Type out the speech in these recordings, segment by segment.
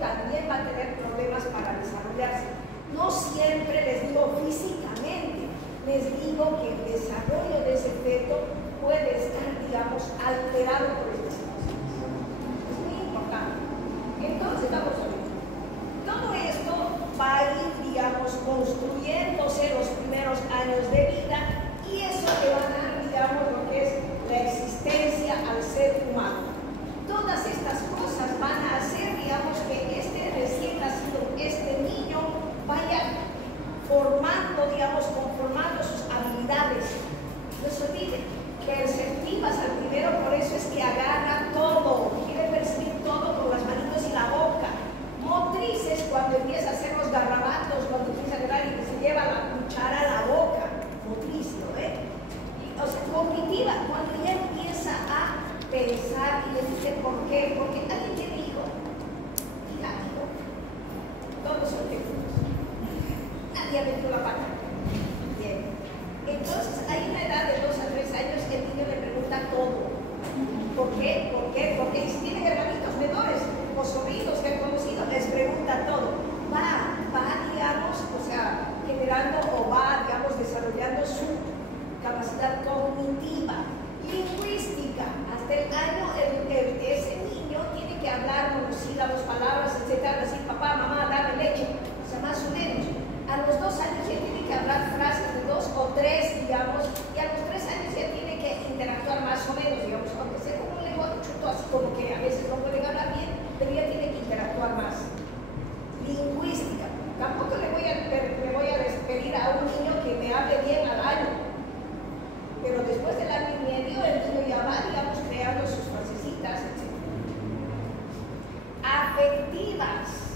también va a tener problemas para desarrollarse. No siempre les digo físicamente, les digo que el desarrollo de ese feto puede estar, digamos, alterado por estas situaciones. Es muy importante. Entonces, vamos a ver. Todo esto va a ir, digamos, construyéndose los primeros años de vida y eso le va a dar, digamos, lo que es la existencia al ser humano. Todas estas cosas van a hacer, digamos, que este recién nacido, este niño, vaya formando, digamos, conformando sus habilidades. No se olviden, perceptivas al primero, por eso es que agarra todo, quiere percibir todo con las manitos y la boca. Motrices, cuando empieza a hacer los garrabatos, cuando empieza a agarrar y que se lleva la cuchara a la boca, motriz, ¿no ve? O sea, cognitiva, cuando ya empieza a pensar y le dice por qué, porque alguien tiene hijo, hija, hijo, todos son técnicos, nadie ha metido la pata. Bien. Entonces hay una edad de 2 a 3 años que el niño le pregunta todo. ¿Por qué? ¿Por qué? Porque si tienen hermanitos menores o sobrinos que han conocido, les pregunta todo. Va, digamos, o sea, generando o va, digamos, desarrollando su capacidad cognitiva, lingüística. Hasta el año, ese niño tiene que hablar monosílabos, palabras, etcétera, decir papá, mamá, dame leche, o sea, más o menos. A los 2 años ya tiene que hablar frases de 2 o 3, digamos, y a los 3 años ya tiene que interactuar más o menos, digamos, aunque sea como un lenguaje chuto, así como que a veces no puede hablar bien, pero ya tiene que interactuar más. Lingüística. Tampoco le voy a despedir a un niño que me hable bien al año, pero después del año y medio el niño ya va, digamos, creando sus frasecitas, etc. Afectivas.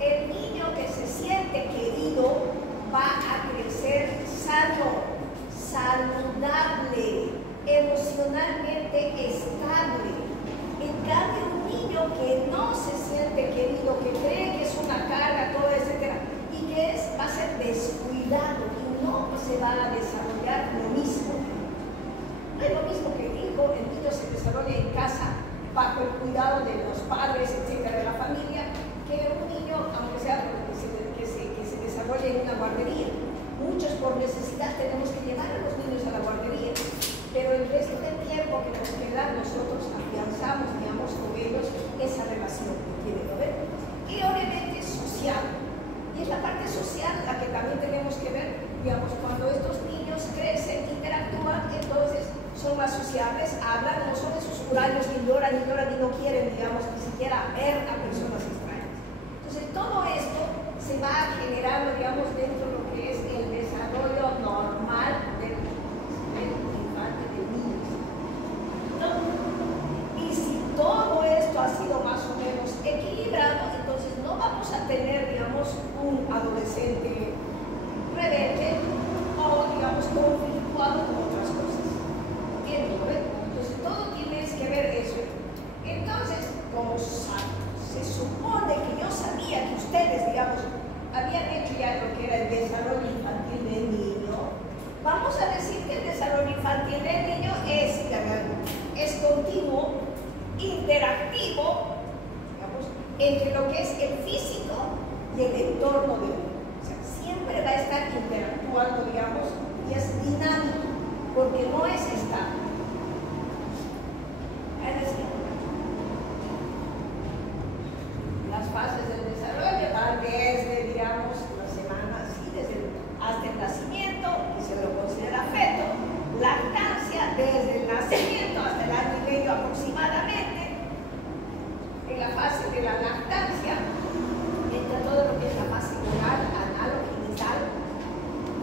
El niño que se siente querido va a crecer sano, saludable, emocionalmente estable. En cambio, un niño que no se siente querido, que cree que es una carga, todo, etcétera, y que va a ser descuidado y no se va a desarrollar lo mismo. No es lo mismo que el niño se desarrolle en casa bajo el cuidado de los padres, etcétera, de la familia, que un niño, aunque sea que se desarrolle en una guardería. Muchos por necesidad tenemos que llevar a los niños a la guardería, pero el resto del tiempo que nos queda nosotros afianzamos, digamos, con ellos esa relación que tienen, ¿no ven? Y obviamente social. Y es la parte social la que también tenemos que ver, digamos, cuando estos niños crecen, interactúan, entonces son más sociables, hablan, no son esos huraños que lloran y no quieren, digamos, ni siquiera ver a personas extrañas. Entonces, todo esto se va generando, digamos, dentro de lo que es el desarrollo normal del infante, del niño. Y si todo esto ha sido más o menos equilibrado, entonces no vamos a tener, digamos, un adolescente rebelde o, digamos, conflictuado con otras cosas. ¿Entienden? Entonces, todo tiene que ver eso. Entonces, como se supone que yo sabía que ustedes, digamos, habían hecho ya lo que era el desarrollo infantil del niño, vamos a decir que el desarrollo infantil del niño es continuo, interactivo, digamos, entre lo que es el físico y el entorno del niño. O sea, siempre va a estar interactuando, digamos, y es dinámico, porque no es estable. Es decir, las fases del desarrollo van desde, digamos, una semana así, hasta el nacimiento, que se lo considera feto, lactancia desde el nacimiento hasta el año y medio aproximadamente. En la fase de la lactancia entra todo lo que es la fase oral, anal o genital,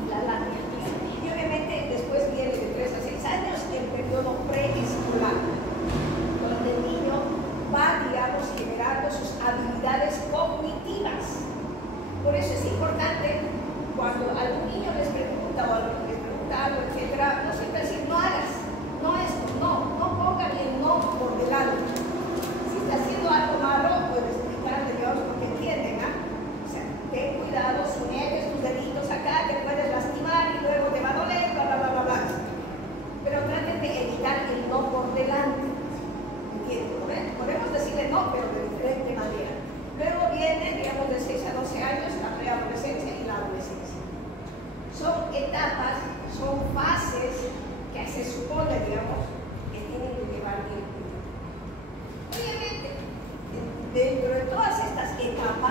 la lactancia. Y obviamente después viene de 3 a 6 años el periodo preescolar, donde el niño va, digamos, generando sus habilidades cognitivas. Por eso es importante, cuando algún niño les pregunta o les pregunta algo, etcétera, no siempre decir, no hagas, no esto, no pongan el no por delante. Si está haciendo algo malo, puedes explicarle, digamos, porque entienden, ¿ah? O sea, ten cuidado, si metes tus deditos acá, te puedes lastimar y luego te va a doler, bla, bla, bla, bla, bla. Pero traten de evitar el no por delante. ¿Entienden? Podemos decirle no, pero de diferente manera.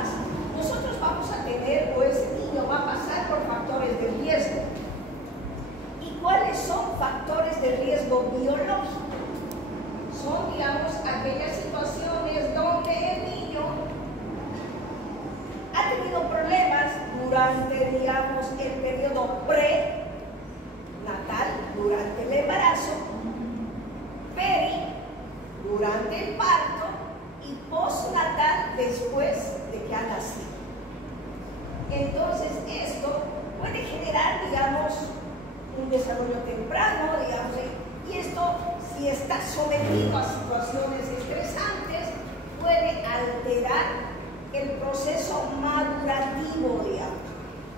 más, nosotros vamos a tener, o ese niño va a pasar por factores de riesgo. ¿Y cuáles son factores de riesgo biológico? Son, digamos, aquellas situaciones donde el niño ha tenido problemas durante, digamos, el periodo prenatal, durante el embarazo, durante el parto y postnatal después de que ha nacido. Entonces, esto puede generar, digamos, un desarrollo temprano, digamos, y esto, si está sometido a situaciones estresantes, puede alterar el proceso madurativo, digamos.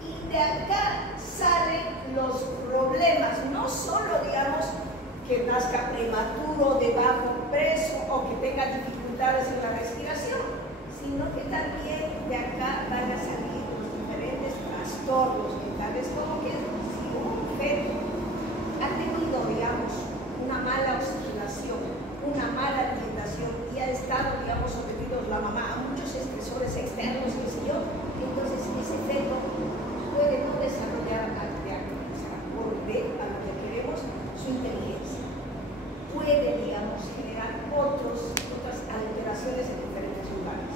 Y de acá salen los problemas, no solo, digamos, que nazca prematuro, de bajo peso o que tenga dificultades en la respiración, sino que también de acá van a salir los diferentes trastornos mentales, como que si un feto ha tenido, digamos, una mala oscilación, una mala alimentación y ha estado, digamos, sometido la mamá a muchos estresores externos, qué sé yo, entonces ese feto puede no desarrollar acorde a lo que queremos su inteligencia. Puede, digamos, generar otras alteraciones en diferentes lugares.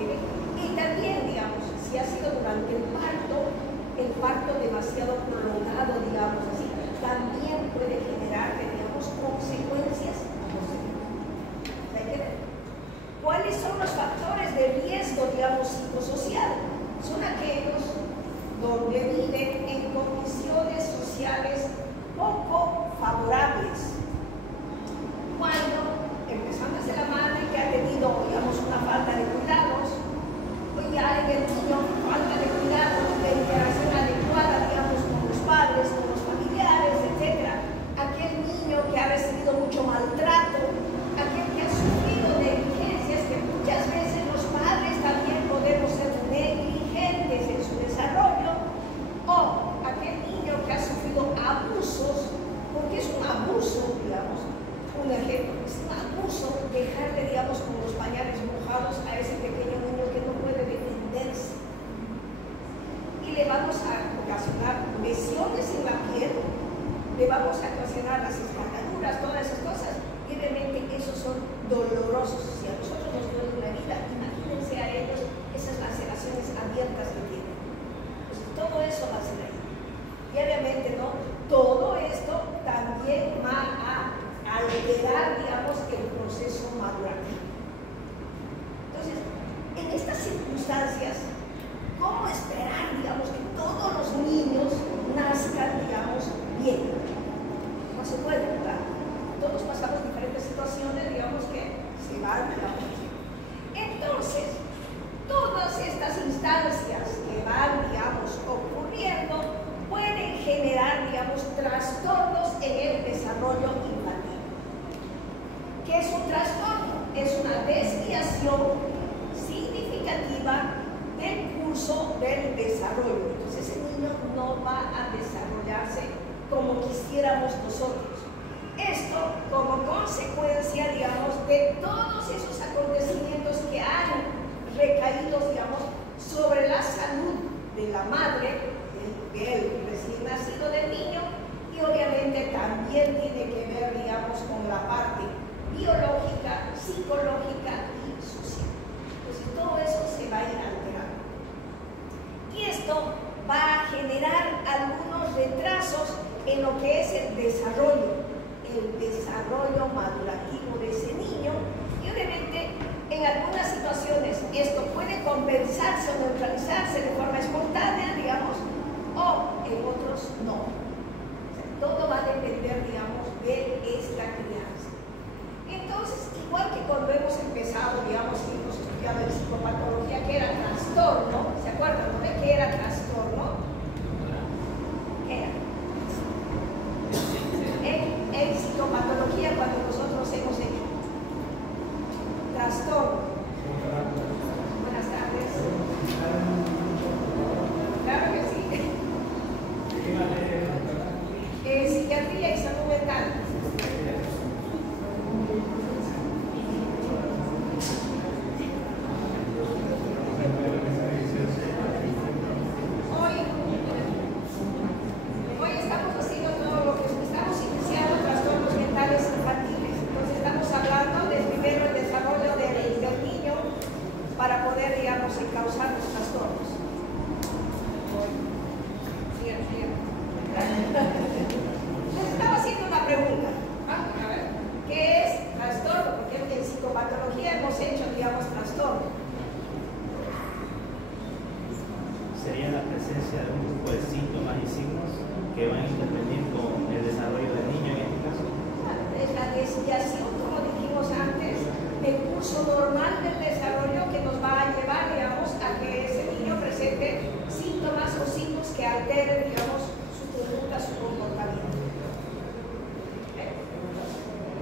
Y también, digamos, si ha sido durante el parto demasiado prolongado, digamos así, también puede generar, digamos, consecuencias positivas. ¿Cuáles son los factores de riesgo, digamos, psicosocial? Son aquellos donde viven en condiciones sociales poco favorables. Cuando, empezando desde la madre que ha tenido, digamos, una falta de cuidados, pues ya en el niño falta de cuidados, de interacción adecuada, digamos, con los padres, con los familiares, etc. Aquel niño que ha recibido mucho maltrato, aquel que ha sufrido negligencias, que muchas veces los padres también podemos ser negligentes en su desarrollo, o aquel niño que ha sufrido abusos, porque es un abuso, digamos, un ejemplo, es un abuso dejarle, digamos, con los pañales mojados a ese pequeño niño que no puede defenderse. Y le vamos a ocasionar lesiones en la piel, le vamos a ocasionar las escaldaduras, todas esas cosas, y obviamente esos son dolorosos. Si a nosotros nos duele la vida, imagínense a ellos esas laceraciones abiertas que tienen. Pues todo eso va a ser ahí. Y obviamente, ¿no? Todo esto también va a alterar, digamos, el proceso madurativo. Entonces, en estas circunstancias, ¿cómo esperar, digamos, que todos los niños nazcan, digamos, bien? No se puede, ¿verdad? Todos pasamos diferentes situaciones, digamos, que se van, digamos, así. Entonces, todas estas instancias que van, digamos, ocurriendo pueden generar, digamos, trastornos en el desarrollo infantil. ¿Qué es un trastorno? Es una desviación significativa del curso del desarrollo. Entonces ese niño no va a desarrollarse como quisiéramos nosotros. Esto como consecuencia, digamos, de todos esos acontecimientos que han recaído, digamos, sobre la salud de la madre, del recién nacido del niño, y obviamente también tiene que ver, digamos, con la parte biológica, psicológica y social. Entonces todo eso se va a ir alterando. Y esto va a generar algunos retrasos en lo que es el desarrollo madurativo de ese niño, y obviamente en algunas situaciones esto puede compensarse o neutralizarse de forma espontánea, digamos, o en otros no. O sea, todo va a depender, digamos, de esta crianza. Entonces, igual que cuando hemos empezado, digamos, y hemos estudiado en psicopatología, que era trastorno, ¿se acuerdan, no? ¿De qué era trastorno? ¿Qué era? En psicopatología, cuando nosotros hemos hecho trastorno. Buenas tardes. Claro que sí. Psiquiatría y salud mental. presencia de un grupo de síntomas y signos que van a intervenir con el desarrollo del niño en este caso. Es la desviación, como dijimos antes, del curso normal del desarrollo que nos va a llevar, digamos, a que ese niño presente síntomas o signos que alteren, digamos, su conducta, su comportamiento.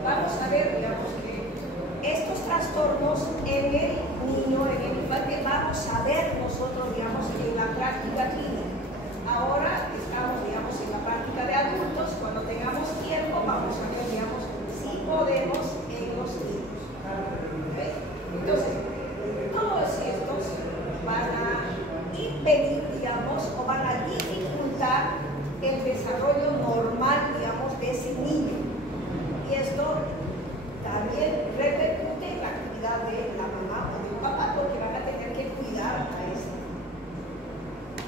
Vamos a ver, digamos, que estos trastornos en el niño, en el infante, vamos a ver nosotros, digamos, en la práctica clínica. Ahora estamos, digamos, en la práctica de adultos. Cuando tengamos tiempo, vamos a ver, digamos, si podemos en los niños. ¿Okay? Entonces, todos estos van a impedir, digamos, o van a dificultar el desarrollo normal, digamos, de ese niño. Y esto también repercute en la actividad de la mamá o del papá, porque van a tener que cuidar a ese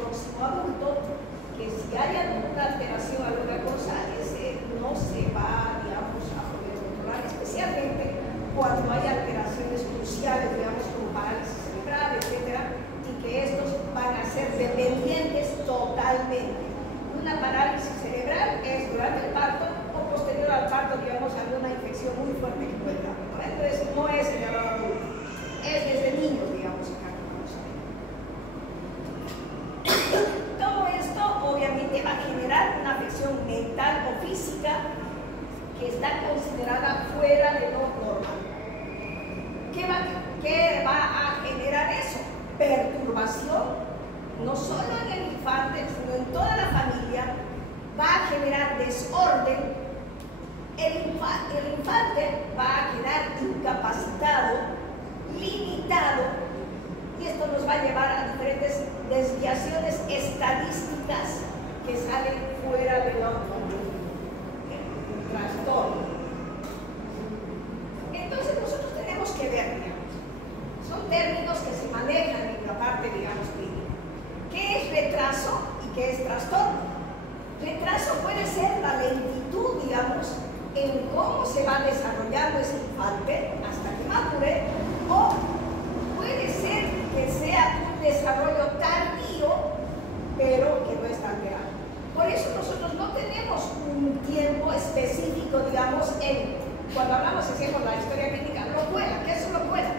próximo adulto, que si hay alguna alteración, alguna cosa, ese no se va, digamos, a poder controlar, especialmente cuando hay alteraciones cruciales, digamos, como parálisis cerebral, etcétera, y que estos van a ser dependientes totalmente. Una parálisis cerebral es durante el parto o posterior al parto, digamos, alguna infección muy fuerte que puede dar. Entonces, no es en el adulto, es desde niños, digamos, acá. Todo esto, obviamente, va a generar una afección mental o física que está considerada fuera de lo normal. ¿Qué va a generar eso? Perturbación, no solo en el infante, sino en toda la familia. Va a generar desorden. El infante va a quedar incapacitado, limitado, y esto nos va a llevar a diferentes desviaciones estadísticas que salen fuera de lo trastorno. Entonces nosotros tenemos que ver, digamos, son términos que se manejan en la parte, digamos, clínica. ¿Qué es retraso y qué es trastorno? Retraso puede ser la lentitud, digamos, en cómo se va desarrollando ese infante hasta que madure, o puede ser que sea un desarrollo tardío, pero que no está alterado. Por eso nosotros no tenemos un tiempo específico, digamos, cuando hablamos, hacemos la historia clínica, locuela. ¿Qué es locuela?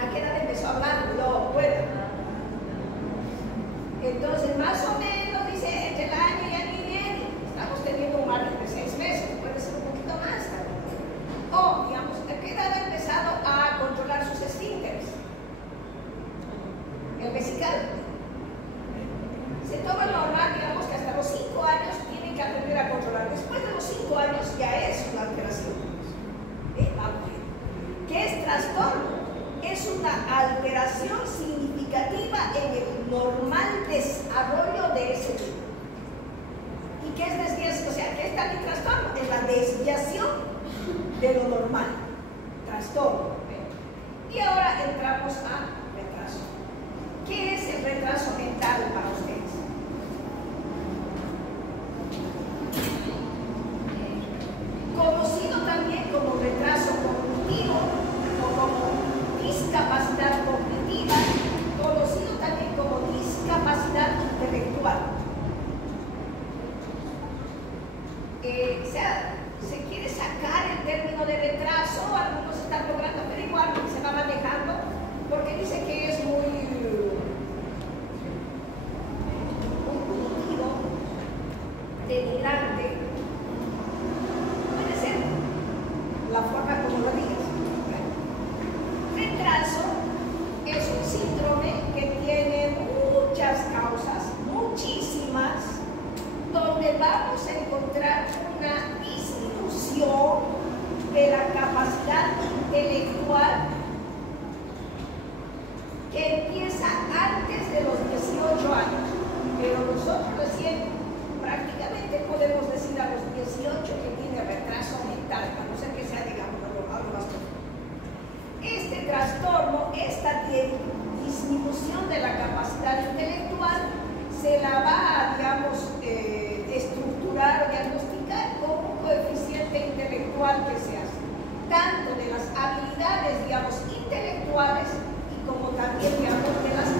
¿A qué edad empezó a hablar locuela? Entonces, más o menos, dice, entre el año y año y medio, estamos teniendo un margen de 6 meses, puede ser un poquito más también. O, digamos, ¿a qué edad ha empezado a controlar sus esfínteres? El vesical. Se toma normal, digamos, que hasta los 5 años tienen que aprender a controlar. Después de los 5 años ya es una alteración. Vamos bien. ¿Qué es trastorno? Es una alteración significativa en el normal desarrollo de ese niño. ¿Y qué es desviación? O sea, ¿qué está en el trastorno? Es la desviación de lo normal. Trastorno. Y ahora entramos a retraso. ¿Qué es el retraso mental para ustedes? Conocido también como retraso cognitivo o como discapacidad cognitiva, conocido también como discapacidad intelectual. Se quiere sacar el término de retraso, algunos están logrando averiguar, se va manejando, porque dice que es muy punitivo, denigrante. Puede ser la forma como lo digas. Retraso es un síndrome que tiene muchas causas, muchísimas, donde vamos a encontrar una disminución de la capacidad intelectual que empieza antes de los 18 años, pero nosotros recién prácticamente podemos decir a los 18 que tiene retraso mental, a no ser que sea, digamos, algo más profundo. Este trastorno, esta disminución de la capacidad intelectual, se la va a, digamos, estructurar o diagnosticar como un coeficiente intelectual que se hace, tanto de las habilidades, digamos, intelectuales y como también, digamos, de las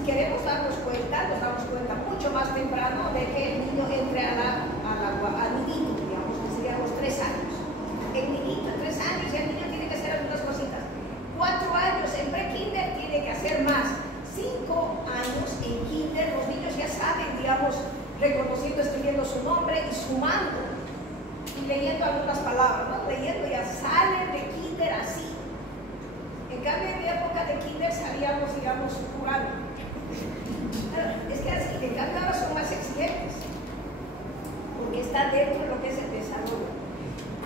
si queremos darnos cuenta, nos damos cuenta mucho más temprano de que el niño entre al niñito, digamos, que serían los 3 años. El niñito, 3 años, y el niño tiene que hacer algunas cositas. 4 años en pre-kinder tiene que hacer más. 5 años en kinder, los niños ya saben, digamos, reconociendo, escribiendo su nombre y sumando y leyendo algunas palabras, ¿no? Leyendo, ya salen de kinder así. En cambio, en mi época de kinder salíamos, digamos, jugando. Es que así, en cambio ahora son más exigentes, porque está dentro de lo que es el desarrollo.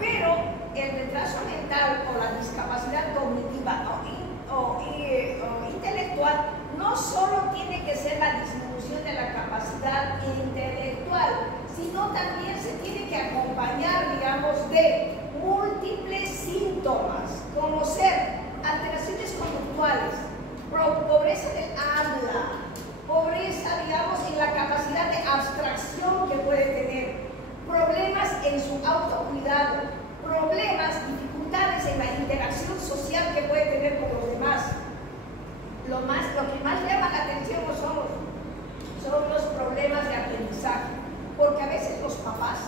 Pero el retraso mental o la discapacidad cognitiva o intelectual no solo tiene que ser la disminución de la capacidad intelectual, sino también se tiene que acompañar, digamos, de múltiples síntomas, como ser alteraciones conductuales, pobreza del habla, pobreza, digamos, en la capacidad de abstracción que puede tener, problemas en su autocuidado, problemas, dificultades en la interacción social que puede tener con los demás. Lo que más llama la atención son los problemas de aprendizaje, porque a veces los papás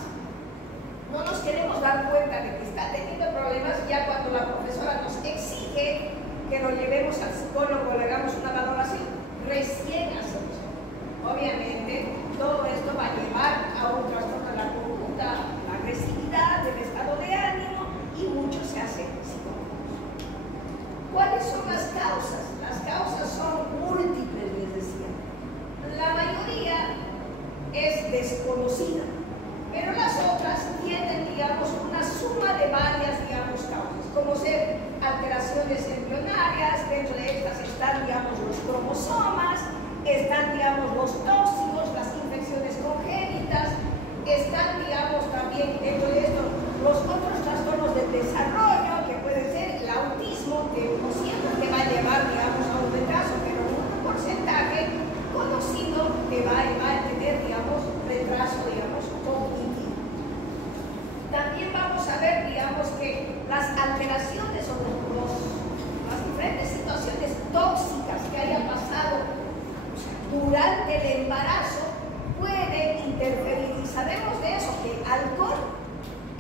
no nos queremos dar cuenta de que está teniendo problemas ya cuando la profesora nos exige que lo llevemos al psicólogo o le hagamos una valoración. Recién hacemos. Obviamente, todo esto va a llevar a un trastorno de la conducta, la agresividad, el estado de ánimo, y mucho se hace psicólogos. ¿Cuáles son las causas? Las causas son múltiples, les decía. La mayoría es desconocida, pero las otras tienen, digamos, una suma de varias, digamos, causas, como ser alteraciones embrionarias. Dentro de estas están, digamos, los cromosomas, están, digamos, los tóxicos, las infecciones congénitas, están, digamos, también dentro de esto los otros trastornos del desarrollo, que puede ser el autismo, que no siempre te va a llevar, digamos, a un retraso, pero un porcentaje conocido que va a tener, digamos, retraso, digamos, cognitivo. También vamos a ver, digamos, que las alteraciones o las diferentes situaciones tóxicas que hayan pasado durante el embarazo pueden interferir, y sabemos de eso, que el alcohol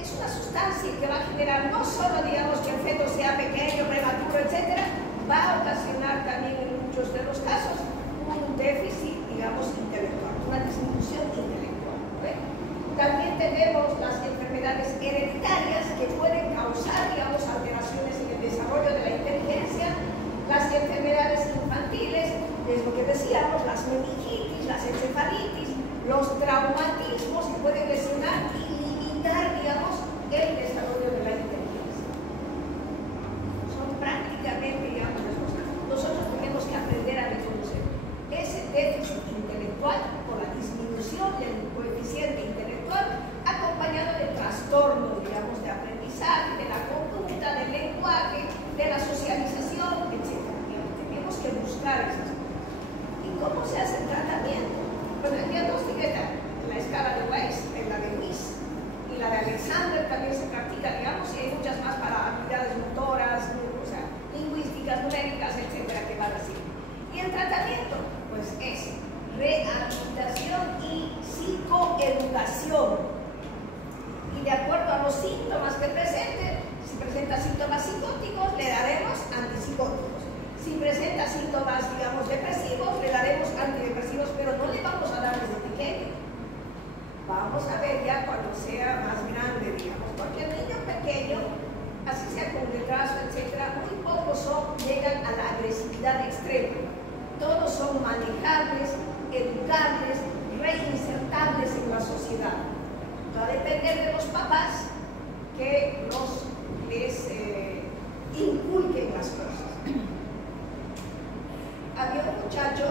es una sustancia que va a generar no solo, digamos, que el feto sea pequeño, prematuro, etc., va a ocasionar también en muchos de los casos un déficit, digamos, intelectual, una disminución intelectual. ¿Ve? También tenemos las enfermedades hereditarias que pueden causar, digamos, alteraciones en el desarrollo de la inteligencia, las enfermedades infantiles, es lo que decíamos, las meningitis, las encefalitis, los traumatismos que pueden lesionar y limitar, digamos, el desarrollo de la inteligencia. Son prácticamente, digamos, las cosas. Nosotros tenemos que aprender a reconocer ese déficit intelectual por la disminución del coeficiente intelectual acompañado de trastornos, digamos, de aprendizaje, de la conducta, del lenguaje, de la socialización, etc. Tenemos que buscar esas cosas. ¿Y cómo se hace el tratamiento? Pues el diagnóstico está en la escala de Weiss, en la de Weiss, y la de Alexander también se practica, digamos, y hay muchas más para habilidades motoras, o sea, lingüísticas, numéricas, etcétera, que van así. Y el tratamiento, pues es rehabilitación y psicoeducación. Y de acuerdo a los síntomas que presente, si presenta síntomas psicóticos, le daremos antipsicóticos. Si presenta síntomas, digamos, depresivos, le daremos antidepresivos, pero no le vamos a dar desde pequeño. Vamos a ver ya cuando sea más grande, digamos, porque el niño pequeño, así sea con retraso, etcétera, muy pocos llegan a la agresividad extrema. Todos son manejables, educables, reinsertables en la sociedad. Va a depender de los papás que les inculquen las cosas. Había un muchacho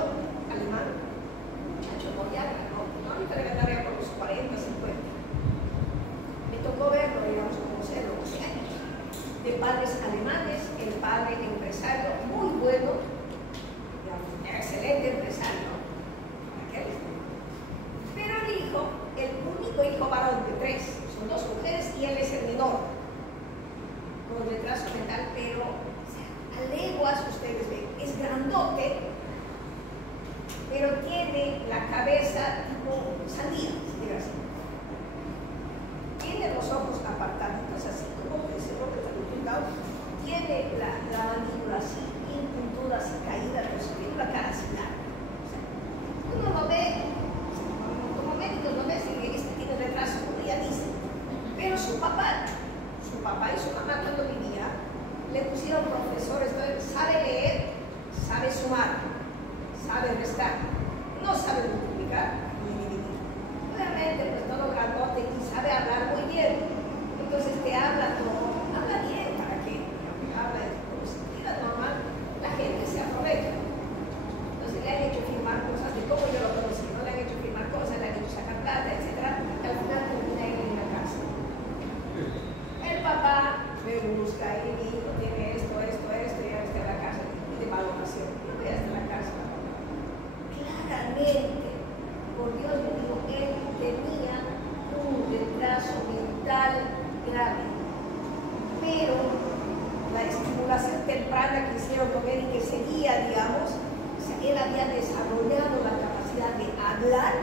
alemán, un muchacho no ahorita le ganaría por los 40, 50. Me tocó verlo, digamos, conocerlo, 11 años. De padres alemanes, el padre empresario muy bueno, digamos, excelente empresario, pero el hijo, el único hijo varón de 3, son 2 mujeres y él es el menor, con retraso mental, pero a leguas ustedes ven, es grandote, pero tiene la cabeza tipo sandía, si diga así. Tiene los ojos apartaditos así, como que se lo que está pintado. Tiene la mandíbula así, impuntuda, así caída, pero tiene la cara así larga. O sea, uno lo ve, como médicos lo ves, y este tiene retraso, como ella dice. Pero su papá y su mamá cuando vivía, le pusieron profesores, sabe leer, sabe sumar, sabe restar, no sabe multiplicar ni dividir. Obviamente, pues todo grandote y sabe hablar muy bien. Entonces te habla todo, habla bien, ¿para qué? Habla como si fuera normal, la gente se aprovecha. Entonces le han hecho firmar cosas de cómo yo lo conocí, no le han hecho firmar cosas, le han hecho sacar plata, etc. Al final termina él en la casa. El papá me busca y mi hijo tiene esto, ya está en la casa, y de valoración. No voy hasta la casa. Claramente, por Dios me dijo, él tenía un retraso mental grave. Pero la estimulación temprana que hicieron con él y que seguía, digamos, o sea, él había desarrollado la capacidad de hablar,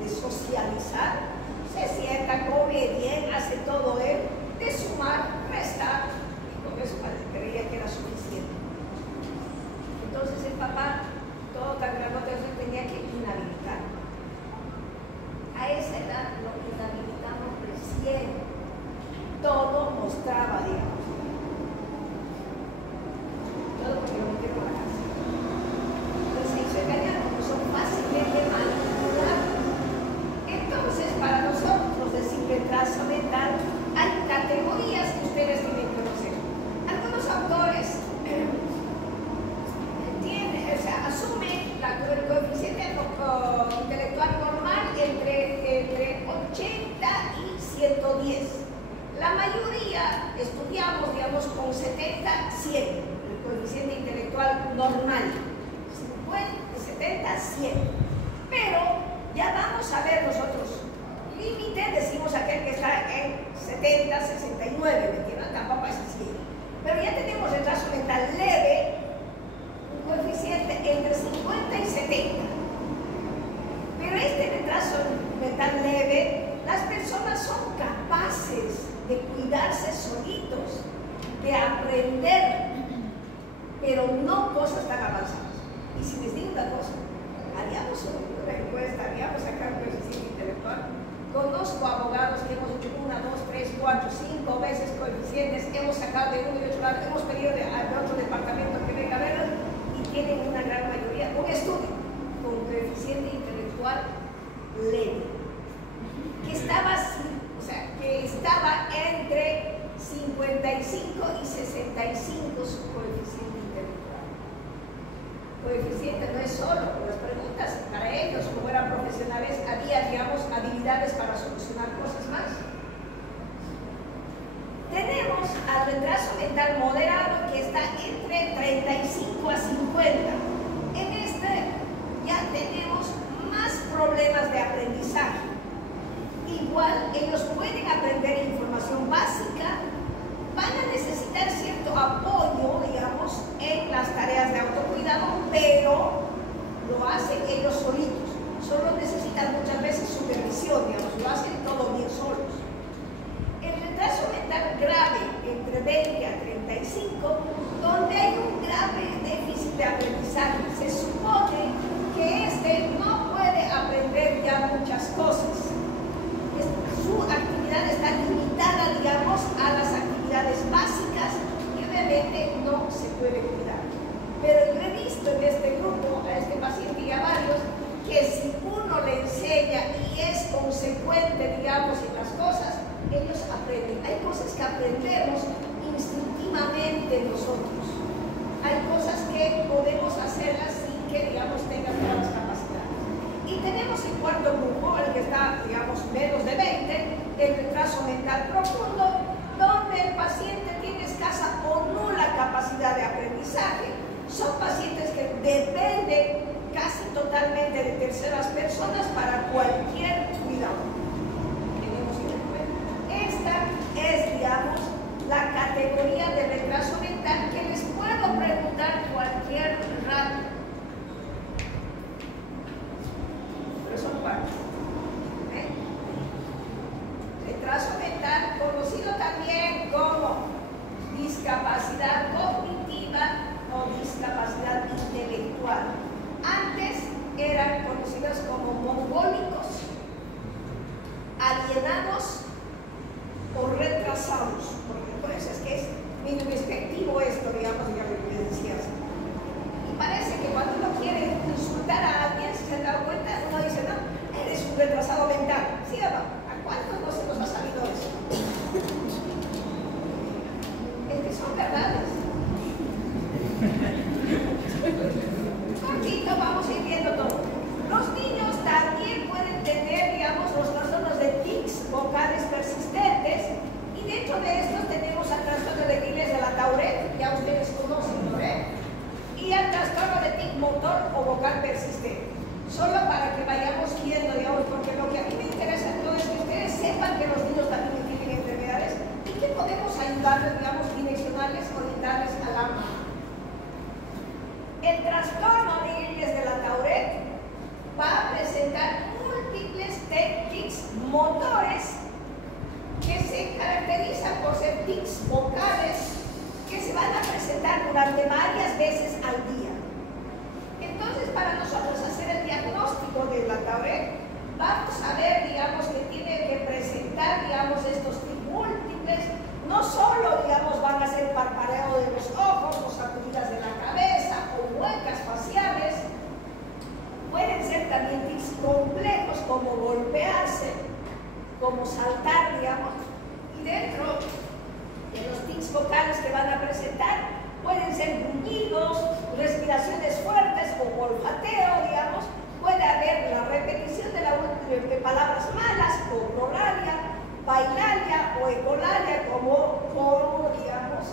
de socializar, se sienta, come bien, hace todo él, de sumar, restar, y con eso creía que era suficiente. Entonces el papá, todo tan grandote, tenía que inhabilitar. A esa edad lo inhabilitamos recién. Todo mostraba, digamos. Todo porque lo metieron a la casa. Entonces se hizo engañar, como son fácilmente manipulables. Entonces, para nosotros decir retraso mental, hay categorías que ustedes tienen que conocer. Algunos autores asumen el coeficiente intelectual normal entre 80 y 110. La mayoría estudiamos, digamos, con 70, 100, el coeficiente intelectual normal. 70, 100. Pero ya vamos a ver nosotros. Límite, decimos aquel que está en 70, 69, ¿me entienden? Tampoco es así. Pero ya tenemos retraso mental leve, un coeficiente entre 50 y 70. Pero este retraso mental leve, las personas son capaces de cuidarse solitos, de aprender, pero no cosas tan avanzadas. Y si les digo una cosa, haríamos una encuesta, haríamos acá un coeficiente intelectual. Conozco abogados que hemos hecho 1, 2, 3, 4, 5 veces coeficientes, hemos sacado de uno y otro lado, hemos pedido de otro departamento que venga a verlos y tienen una gran mayoría un estudio con coeficiente intelectual leve, que estaba así, o sea, que estaba entre 55 y 65 su coeficiente intelectual. Coeficiente no es solo, las preguntas para ellos, como eran profesionales, había, digamos, habilidades para solucionar cosas más. Tenemos al retraso mental moderado que está entre 35 a 50. En este ya tenemos más problemas de aprendizaje. Igual ellos pueden aprender información básica, van a necesitar cierto apoyo, digamos, en las tareas de autocuidado, pero lo hacen ellos solitos. Solo necesitan muchas veces supervisión, digamos, lo hacen todo bien solos. El retraso mental grave, entre 20 a 35, donde hay un grave déficit de aprendizaje, se supone que este no puede aprender ya muchas cosas. Su actividad está limitada, digamos, a las actividades básicas y obviamente no se puede cuidar. Pero yo he visto en este grupo, a este paciente y a varios, que si uno le enseña y es consecuente, digamos, en las cosas, ellos aprenden. Hay cosas que aprendemos instintivamente nosotros. Hay cosas que podemos hacerlas sin que, digamos, tengan todas las capacidades. Y tenemos el cuarto grupo, el que está, digamos, menos de 20, el retraso mental profundo, donde el paciente tiene escasa o nula capacidad de aprendizaje. Son pacientes que dependen casi totalmente de terceras personas para cualquier cuidado. Esta es, digamos, la categoría de retraso mental que les puedo preguntar cualquier rato. temprano. Retraso mental, conocido también como discapacidad cognitiva o discapacidad intelectual. Antes eran conocidos como mongólicos, alienados o retrasados. Por eso es que es muy despectivo esto, digamos, ya lo que les decía. Y parece que cuando uno quiere insultar a alguien, si se han dado cuenta, uno dice, no, eres un retrasado mental. ¿Sí o no? ¿A cuántos no se nos ha salido eso? Es que son verdades. Cortito, vamos a ir viendo todo. Los niños también pueden tener, digamos, los trastornos de tics vocales persistentes, y dentro de estos tenemos al trastorno de Gilles de la Tourette, ya ustedes conocen, ¿no? Y al trastorno de tic motor o vocal persistente. Solo para que vayamos viendo, digamos, porque lo que a mí me interesa en todo es que ustedes sepan que los niños también tienen enfermedades y que podemos ayudarles, digamos, direccionarles, orientarles a la mamá. El trastorno de Gilles de la Tourette va a presentar múltiples tics motores que se caracterizan por ser tics vocales que se van a presentar durante varias veces al día. Entonces, para nosotros hacer el diagnóstico de la Tourette, vamos a ver, digamos, que tiene que presentar, digamos, estos tics múltiples. No solo, digamos, van a ser parpadeo de los ojos o sacudidas de la cabeza o muecas faciales. Pueden ser también tics complejos como golpearse, como saltar, digamos. Y dentro de los tics vocales que van a presentar, pueden ser gruñidos, respiraciones fuertes o olfateo, digamos. Puede haber la repetición de palabras malas o prolalia, bailalia o ecolalia, como digamos,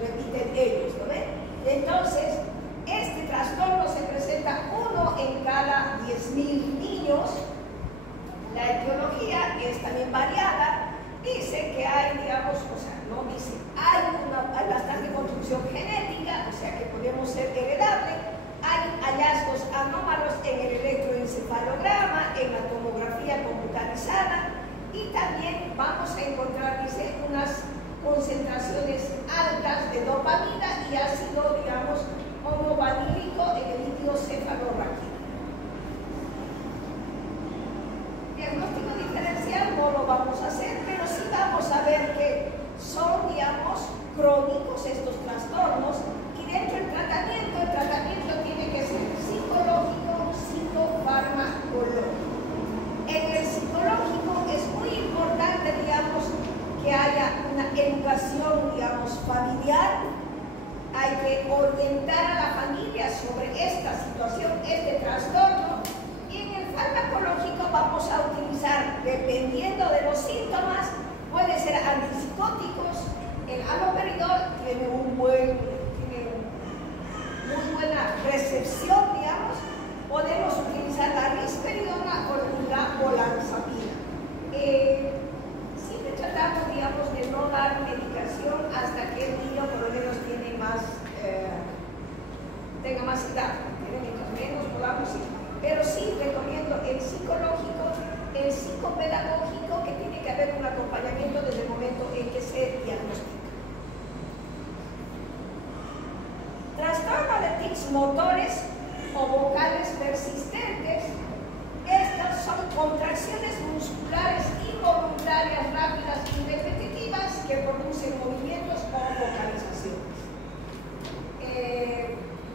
repiten ellos, ¿no ven? Entonces, este trastorno se presenta uno en cada 10.000 niños. La etiología es también variada. Dice que hay, digamos, o sea, no dice, hay bastante construcción genética, o sea que podemos ser heredable. Hay hallazgos anómalos en el electroencefalograma, en la tomografía computarizada, y también vamos a encontrar, dice, unas concentraciones altas de dopamina y ácido, digamos, homovanílico en el líquido cefalorraquídeo. Diagnóstico diferencial no lo vamos a hacer, pero sí vamos a ver que son, digamos, crónicos estos trastornos, y dentro del tratamiento, el tratamiento tiene que ser psicológico, psicofarmacológico. En el psicológico es muy importante, digamos, que haya una educación, digamos, familiar. Hay que orientar a la familia sobre esta situación, este trastorno. Y en el farmacológico vamos a utilizar, dependiendo de los síntomas, puede ser antipsicóticos. El haloperidol tiene muy buena recepción, digamos. Podemos utilizar la risperidona o la olanzapina. Siempre tratamos, digamos, de no dar medicación hasta que el niño por lo menos tenga más edad. Mientras menos podamos ir. Pero sí recomiendo el psicológico, el psicopedagógico, que tiene que haber un acompañamiento desde el momento en que se diagnostica. Trastorno de tics motores o vocales persistentes. Estas son contracciones musculares involuntarias, rápidas y repetitivas que producen movimientos o vocalizaciones.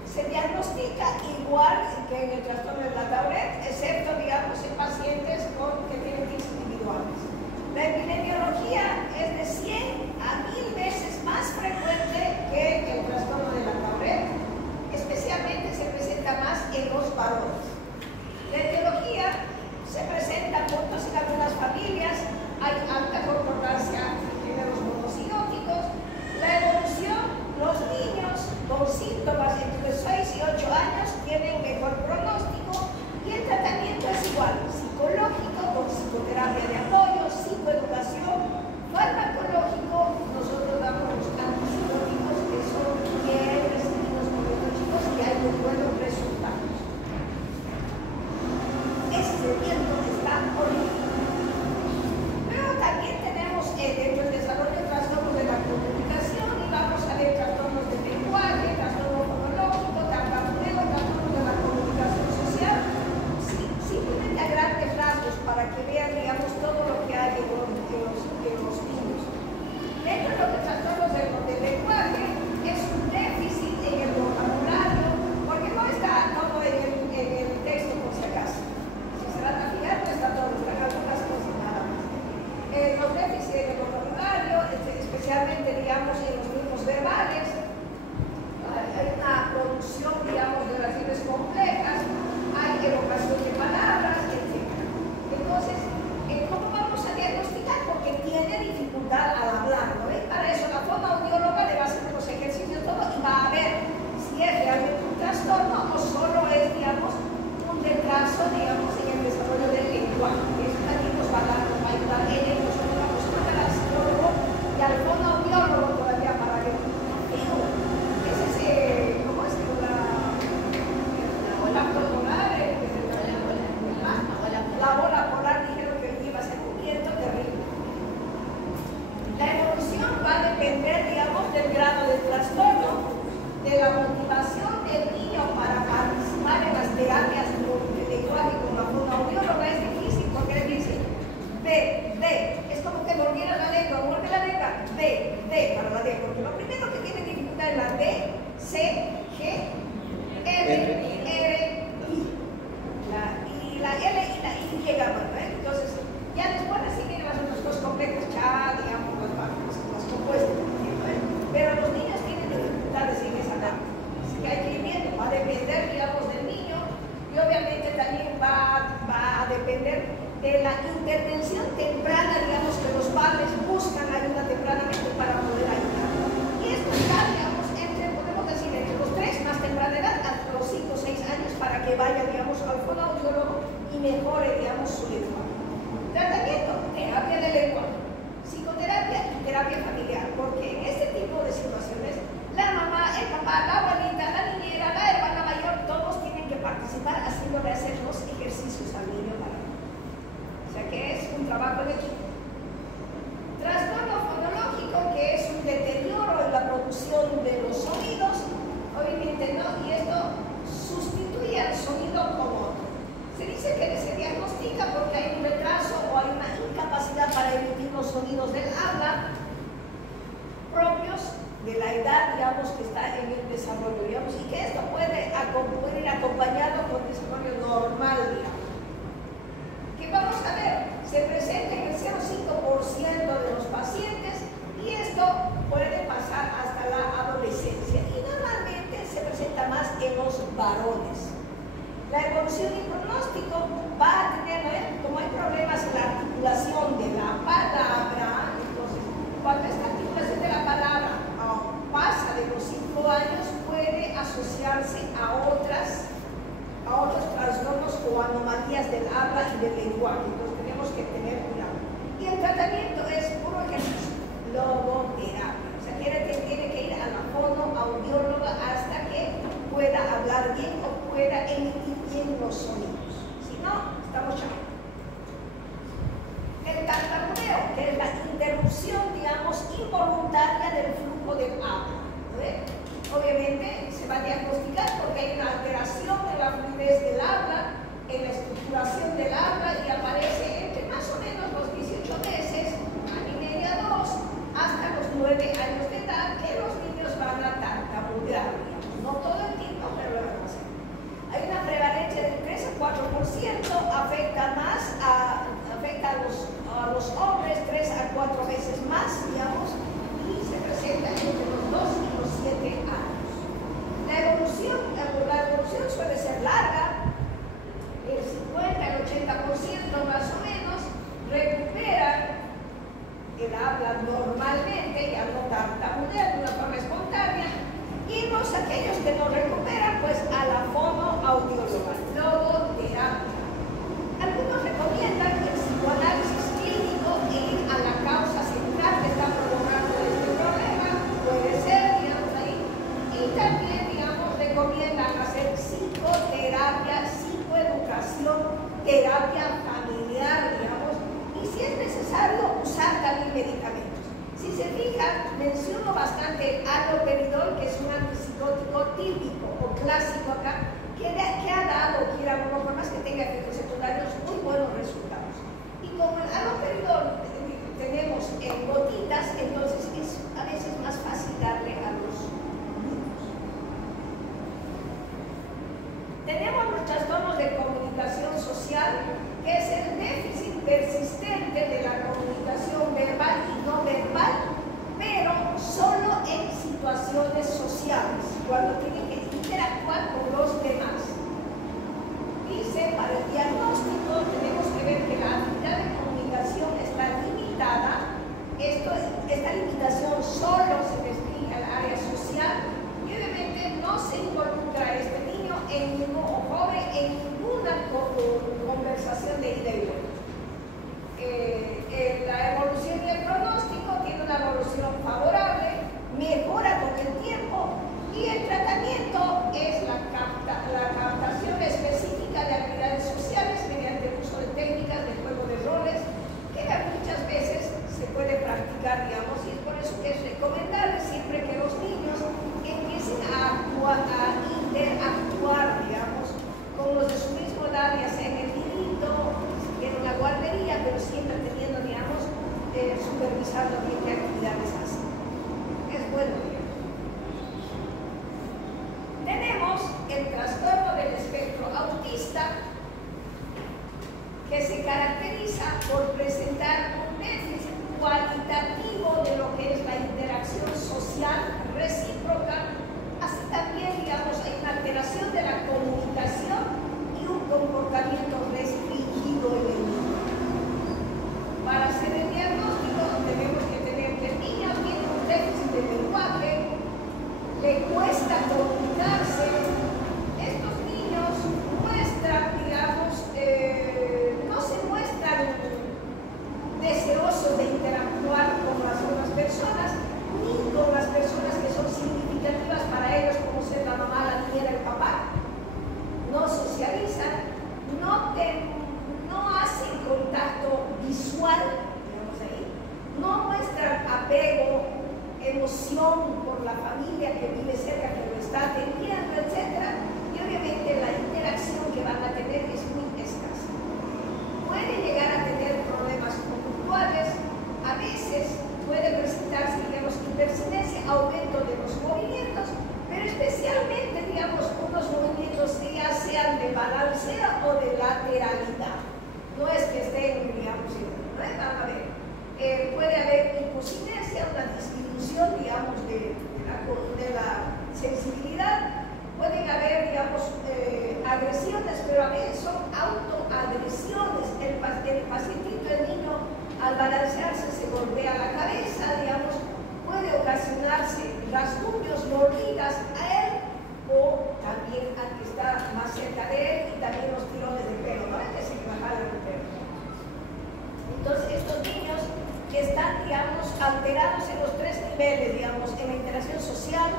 Se diagnostica igual que en el trastorno de la Tourette, excepto, digamos, en pacientes que tienen tics individuales. La epidemiología es de 100 a 1000 veces más frecuente que el trastorno de la Tourette. Especialmente se presenta más en los varones. La etiología se presenta puntos en algunas familias, hay alta concordancia en los monocigóticos. La evolución, los niños con síntomas entre 6 y 8 años tienen mejor pronóstico, y el tratamiento es igual, psicológico con psicoterapia de apoyo, psicoeducación, farmacológico. Nosotros damos los antipsicóticos que son bien recibidos por los chicos y hay muy buenos resultados. Este es el depender de la intervención temprana, digamos, que los padres buscan ayuda tempranamente para poder ayudar. Y esto está, digamos, podemos decir, entre los 3 más temprana edad, hasta los 5 o 6 años, para que vaya, digamos, al fonoaudiólogo y mejore, digamos, su lengua. Tratamiento, terapia de lengua, psicoterapia y terapia familiar, porque en este tipo de situaciones, la mamá, el papá, la abuelita, la niñera, la hermana mayor, todos tienen que participar haciéndole hacer los ejercicios al niño para. O sea que es un trabajo de equipo. Trastorno fonológico, que es un deterioro en la producción de los sonidos, obviamente no, y esto sustituye al sonido como otro. Se dice que se diagnostica porque hay un retraso o hay una incapacidad para emitir los sonidos del habla propios de la edad, digamos, que está en el desarrollo, digamos, y que esto puede ir acompañado con desarrollo normal, digamos. ¿Qué vamos a ver? Se presenta en el 0,5% de los pacientes y esto puede pasar hasta la adolescencia y normalmente se presenta más en los varones. La evolución y pronóstico va a tener, como hay problemas en la articulación de la palabra, entonces cuando esta articulación de la palabra pasa de los 5 años, puede asociarse a otros trastornos o anomalías del habla y del lenguaje. Entonces tenemos que tener cuidado. Y el tratamiento es puro ejercicio, logoterapia. O sea, tiene que ir a la fonoaudióloga hasta que pueda hablar bien o pueda emitir bien los sonidos. Si no, estamos chaval. El tartamudeo, que es la interrupción, digamos, involuntaria del flujo del habla. Obviamente se va a diagnosticar porque hay una alteración en la fluidez del habla, en la estructuración del habla y aparece entre más o menos los 18 meses, año y medio, 2, hasta los 9 años de edad, que los niños van a tartamudear, digamos. No todo el tiempo, pero lo van a hacer. Hay una prevalencia del 3 a 4%, afecta a los hombres 3 a 4 veces más, digamos, y se presenta entre los 2 y los 7 años. La evolución suele ser larga, el 50 al 80% más o menos recuperan el habla normalmente, ya no tartamudean de una forma espontánea, y aquellos que no recuperan, pues a la fonoaudióloga, logoterapia. Algunos recomiendan el psicoanálisis clínico e ir a la causa central que está provocando este problema, puede ser, digamos ahí, y también, digamos, recomiendan hacer psicoterapia, psicoeducación, terapia familiar, digamos, y si es necesario, usar también medicamentos. Si se fijan, menciono bastante el haloperidol, que es un antipsicótico típico o clásico acá, que ha dado, por más que tenga efectos secundarios, muy buenos resultados. Y como el haloperidol tenemos en gotitas, entonces es a veces más fácil darle a los niños. Tenemos los trastornos de comunicación social, que es el déficit persistente de la comunicación verbal y no verbal, pero solo en situaciones sociales, cuando tienen que interactuar con los demás. Dice, para el diagnóstico tenemos que ver que la habilidad de comunicación está limitada. Esta limitación solo se restringe al área social y obviamente no se involucra a este niño o joven en ninguna conversación de ida y vuelta. La evolución y el pronóstico tiene una evolución favorable, mejora con el tiempo y el tratamiento es la captación específica de habilidades sociales mediante el uso de técnicas de juego de roles que muchas veces se puede practicar, digamos, y es por eso que es recomendable siempre que los niños empiecen a interactuar, digamos, con los de su misma edad, ya sea en el niñito, en una guardería, pero siempre teniendo, digamos, supervisando bien qué actividades hacen. Es bueno, digamos. Tenemos el trastorno del espectro autista, que se caracteriza por presentar un déficit cualitativo de lo que es la interacción social recíproca, así también, digamos, hay una alteración de la comunicación y un comportamiento restringido, atención por la familia que vive cerca, que lo está atendiendo, etc. Y obviamente la interacción que van a tener es muy escasa. Puede llegar a tener problemas conductuales, a veces puede presentarse, digamos, hipercinesia, aumento de los movimientos, pero especialmente, digamos, unos movimientos que ya sean de balanceo o de lateralidad. No es que estén, digamos, ¿no? Van a ver. Puede haber hiposinesia, una disminución, digamos, de la sensibilidad. Pueden haber, digamos, agresiones, pero a veces son autoagresiones. El pacientito, el niño, al balancearse se golpea la cabeza, digamos, puede ocasionarse rasguños, mordidas a él o también al que está más cerca de él, y también los tirones de pelo, ¿no? Es decir, que bajar el pelo. Entonces, estos niños que están, digamos, alterados en los tres niveles, digamos, en la interacción social,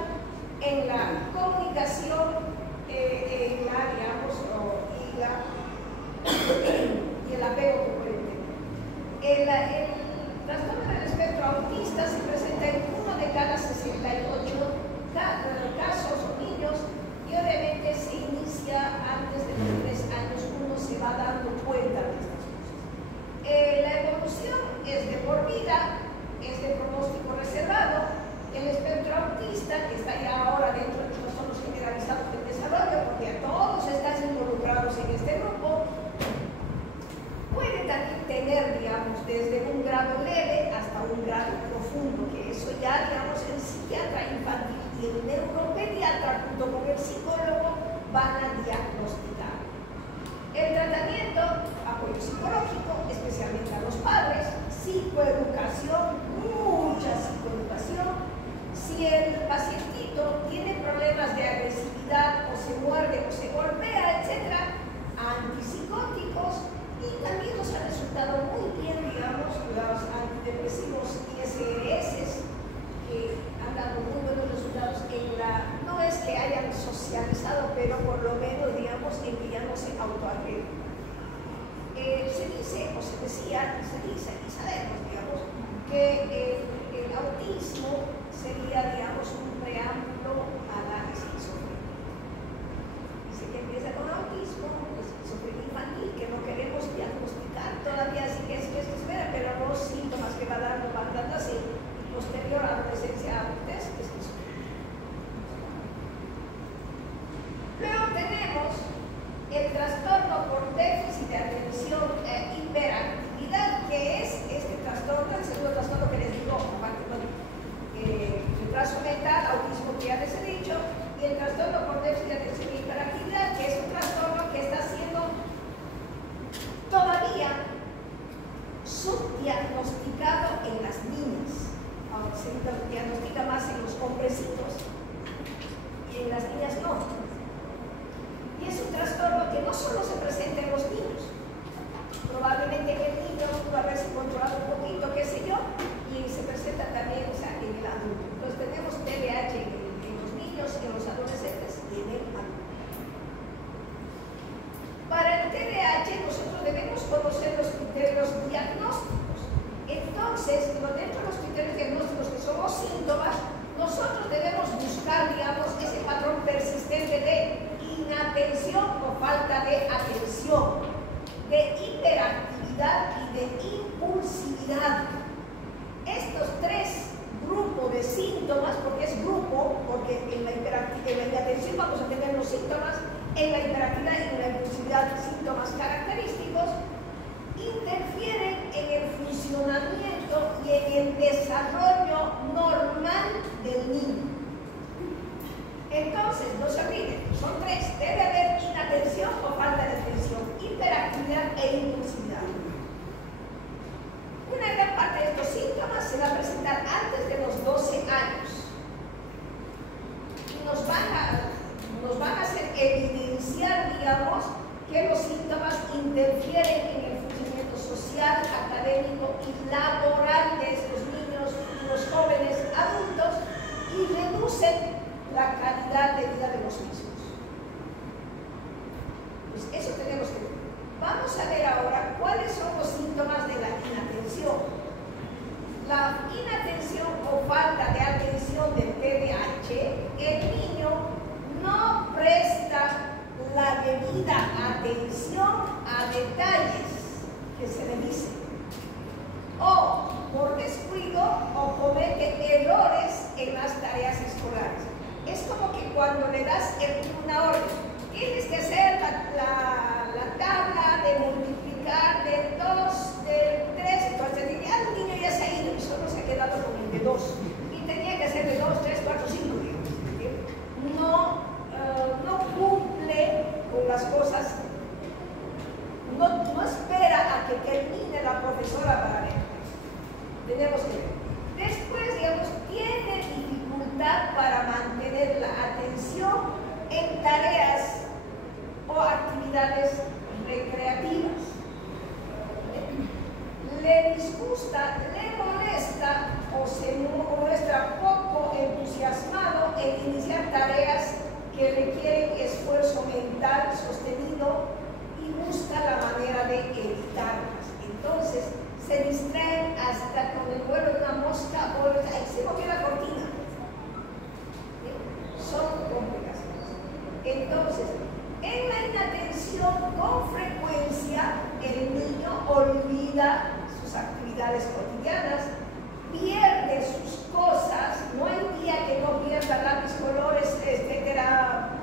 en la comunicación, en la, digamos, y el apego que pueden tener. El trastorno del espectro autista se presenta en 1 de cada 68 casos o niños, y obviamente se inicia antes de los 3 años, uno se va dando cuenta de estas cosas. La evolución es de por vida, es de pronóstico reservado. El espectro autista, que está ya ahora dentro de los trastornos generalizados del desarrollo, porque todos están involucrados en este grupo, puede también tener, digamos, desde un grado leve hasta un grado profundo, que eso ya, digamos, el psiquiatra infantil y el neuropediatra junto con el psicólogo van a diagnosticar. El tratamiento, apoyo psicológico, especialmente a los padres, psicoeducación, mucha psicoeducación. Si el pacientito tiene problemas de agresividad o se muerde o se golpea, etc., antipsicóticos, y también nos han resultado muy bien, digamos, los antidepresivos ISRS, que han dado muy buenos resultados en la, no es que hayan socializado, pero por lo menos, digamos, en que ya no se autoagreden. Se dice, o se decía, y se dice, y sabemos, digamos, que el autismo sería, digamos, un preámbulo a la esquizofrenia. Dice que empieza con autismo, esquizofrenia infantil, que no queremos diagnosticar todavía, así que es esquizofrenia, pero los síntomas que va dando van dando así, y posterior a adolescencia, adultez, esquizofrenia. Luego tenemos el trastorno por déficit de atención e hiperactividad, que es este trastorno, el segundo trastorno que les digo, aparte, retraso mental, autismo que ya les he dicho, y el trastorno por déficit de atención e hiperactividad, que es un trastorno que está siendo todavía subdiagnosticado en las niñas. Ahora se diagnostica más en los hombrecitos y en las niñas no. Y es un trastorno que no solo se presenta en los niños, probablemente en el niño pudo haberse controlado un poquito, qué sé yo, y se presenta también, o sea, en el adulto. Entonces tenemos TDAH en los niños, en los adolescentes y en el adulto. Para el TDAH nosotros debemos conocer los criterios diagnósticos. Entonces, dentro de los criterios diagnósticos que son los síntomas, nosotros debemos buscar, digamos, ese patrón persistente de inatención o falta de atención, de hiperactividad y de impulsividad. Estos tres grupos de síntomas, porque es grupo, porque en la inatención vamos a tener los síntomas, en la hiperactividad y en la impulsividad síntomas característicos, interfieren en el funcionamiento y en el desarrollo normal del niño. Entonces, no se olviden, son tres: debe haber inatención o falta de atención, hiperactividad e impulsividad. Una gran parte de estos síntomas se va a presentar antes de los 12 años y nos van a hacer evidenciar, digamos, que los síntomas interfieren en el funcionamiento social, académico y laboral de estos niños, los jóvenes adultos, y reducen la calidad de vida de los mismos. Pues eso tenemos que ver. Vamos a ver ahora cuáles son los síntomas de la inatención. La inatención o falta de atención de atención a detalles que se le dicen, o por descuido o comete errores en las tareas escolares. Es como que cuando le das una orden, tienes que hacer la tabla de multiplicar de 2, de 3, entonces el niño ya se ha ido y solo se ha quedado con el de 2 y tenía que hacer de 2, 3, 4, 5, no cumple con las cosas, no espera a que termine la profesora para leer. Tenemos que ver. Después, digamos, tiene dificultad para mantener la atención en tareas o actividades recreativas. Le disgusta, le molesta o se muestra poco entusiasmado en iniciar tareas que requieren esfuerzo mental sostenido y busca la manera de evitarlas. Entonces, se distraen hasta con el vuelo de una mosca o ¡ay, se movió la cortina! Son complicaciones. Entonces, en la inatención, con frecuencia, el niño olvida sus actividades cotidianas, pierde sus cosas, no hay día que no pierda lápiz, colores, etcétera,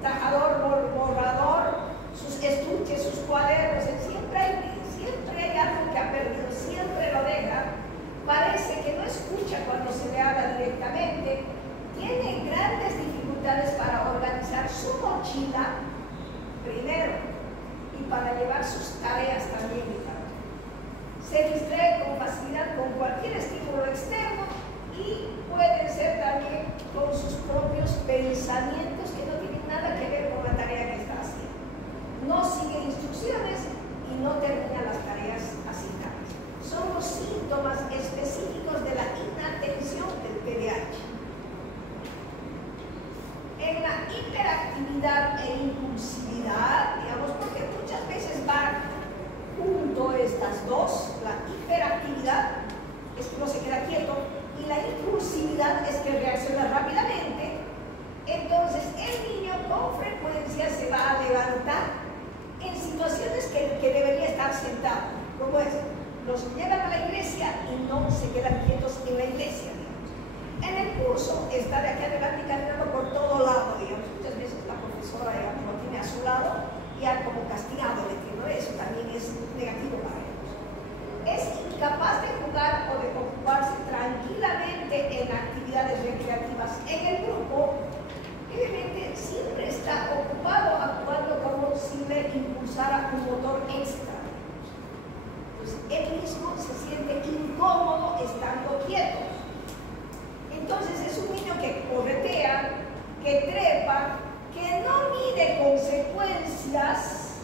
trajador, borrador, sus estuches, sus cuadernos, siempre hay algo que ha perdido, siempre lo deja, parece que no escucha cuando se le habla directamente, tiene grandes dificultades para organizar su mochila primero y para llevar sus tareas también. Se distrae con facilidad con cualquier estímulo externo y pueden ser también con sus propios pensamientos que no tienen nada que ver con la tarea que está haciendo. No sigue instrucciones y no termina las tareas asignadas. Son los síntomas específicos de la inatención del TDAH. En la hiperactividad e impulsividad, digamos, porque muchas veces van junto estas dos, la hiperactividad es que no se queda quieto y la impulsividad es que reacciona rápidamente. Entonces el niño con frecuencia se va a levantar en situaciones que debería estar sentado, como es, los llevan a la iglesia y no se quedan quietos en la iglesia, digamos. En el curso está de aquí adelante caminando por todo lado, digamos. Muchas veces la profesora lo tiene a su lado y ha como castigado, eso también es negativo para ellos. Es incapaz de jugar o de ocuparse tranquilamente en actividades recreativas en el grupo, obviamente siempre está ocupado actuando como si le impulsara un motor extra. Entonces, él mismo se siente incómodo estando quieto. Entonces es un niño que corretea, que trepa, que no mide consecuencias